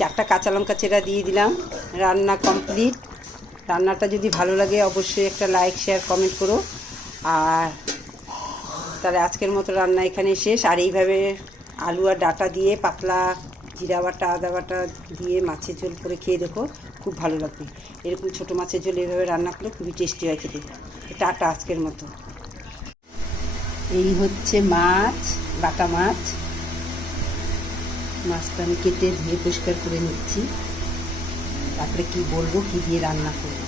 4টা কাঁচা লঙ্কা চেরা দিয়ে দিলাম। রান্না কমপ্লিট। রান্নাটা যদি ভালো লাগে অবশ্যই একটা লাইক শেয়ার কমেন্ট করো। আর তাহলে আজকের মতো রান্না এখানে শেষ। আর এইভাবে আলু আর ডাঁটা দিয়ে পাতলা জিরা বাটা আদা বাটা দিয়ে মাছের ঝোল করে খেয়ে দেখো, খুব ভালো লাগবে। এরকম ছোটো মাছের ঝোল এইভাবে রান্না করলে খুবই টেস্টি হয় খেতে। টাটা আজকের মতো। এই হচ্ছে মাছ, বাটা মাছ। মাছটা আমি কেটে ধুয়ে পরিষ্কার করে নিচ্ছি। তারপরে কি বলবো, কি দিয়ে রান্না করবো।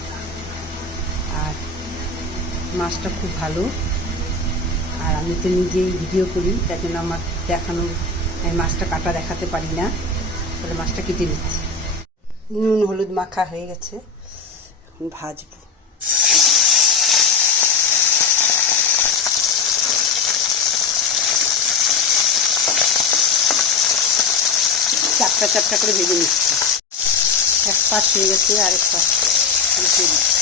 আর মাছটা খুব ভালো। আর আমি তো নিজেই ভিডিও করি, তার জন্য আমার দেখানো, আমি মাছটা কাটা দেখাতে পারি না। তাহলে মাছটা কেটে নিচ্ছি। নুন হলুদ মাখা হয়ে গেছে, এখন ভাজবো। চাপটা চাপটা করে ভেজে নিচ্ছি। এক পাশ হয়ে গেছে, আরেক পাশ উল্টে দিচ্ছি।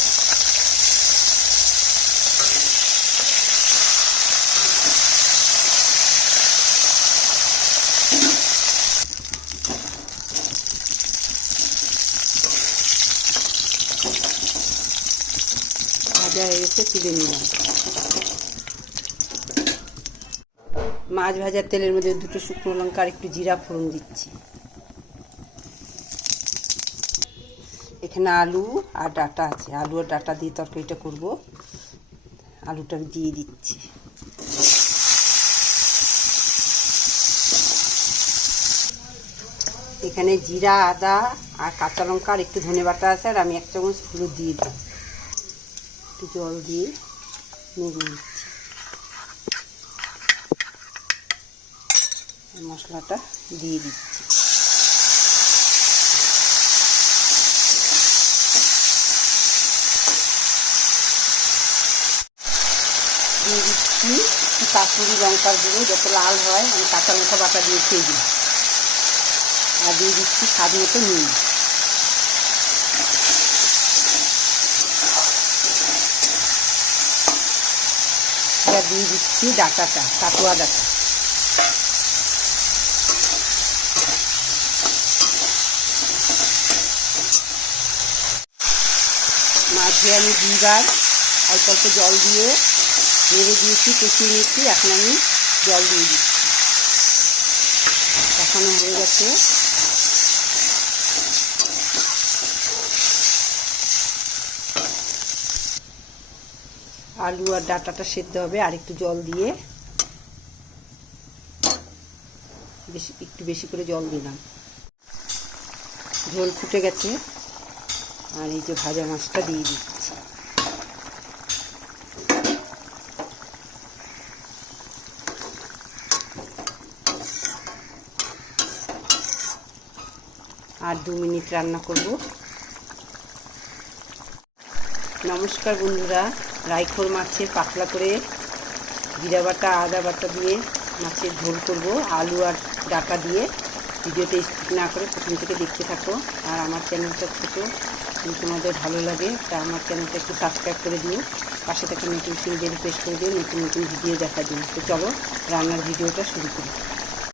ভাজা হয়ে গেছে, তুলে নিলাম। মাছ ভাজার তেলের মধ্যে 2টো শুকনো লঙ্কা আর একটু জিরা ফোড়ন দিচ্ছি। এখানে আলু আর ডাঁটা আছে, আলু আর ডাঁটা দিয়ে তরকারিটা করব। আলুটা দিয়ে দিচ্ছি। এখানে জিরা আদা আর কাঁচা লঙ্কা আর একটু ধনে বাটা আছে, আর আমি 1 চামচ হলুদ দিয়ে দিই। একটু জল দিয়ে নেড়ে নিচ্ছি। মশলাটা দিয়ে দিচ্ছি। দিয়ে দিচ্ছি কাশ্মীরি লঙ্কার গুঁড়ো, যত লাল হয়। আমি কাঁচা লঙ্কা বাটা দিয়ে খেয়ে দিই। আর দিয়ে দিচ্ছি স্বাদ মতো নুন। এবার দিয়ে দিচ্ছি ডাঁটাটা, কাটোয়া ডাঁটা। মাঝে আমি 2বার অল্প অল্প জল দিয়ে নেড়ে দিয়েছি, কষিয়ে নিয়েছি। এখন আমি জল দিয়ে দিচ্ছি। কষানো হয়ে গেছে। আলু আর ডাঁটাটা সেদ্ধ হবে, আর একটু জল দিয়ে একটু বেশি করে জল দিলাম। ঝোল ফুটে গেছে। আর এই যে ভাজা মাছটা দিয়ে দিচ্ছি। আর 2 মিনিট রান্না করব। নমস্কার বন্ধুরা, রাইখোর মাছের পাতলা করে জিরা বাটা আদা বাটা দিয়ে মাছের ঝোল করব আলু আর ডাঁটা দিয়ে। ভিডিওটা স্কিপ না করে প্রথম থেকে দেখতে থাকো। আর আমার চ্যানেলটা ছোটো, তোমাদের ভালো লাগে তা আমার চ্যানেলটা একটু সাবস্ক্রাইব করে দিও। পাশে থেকে নোটিফিকেশন বেল প্রেস করে দিও, নতুন নতুন ভিডিও দেখার জন্য। তো চলো রান্নার ভিডিওটা শুরু করি।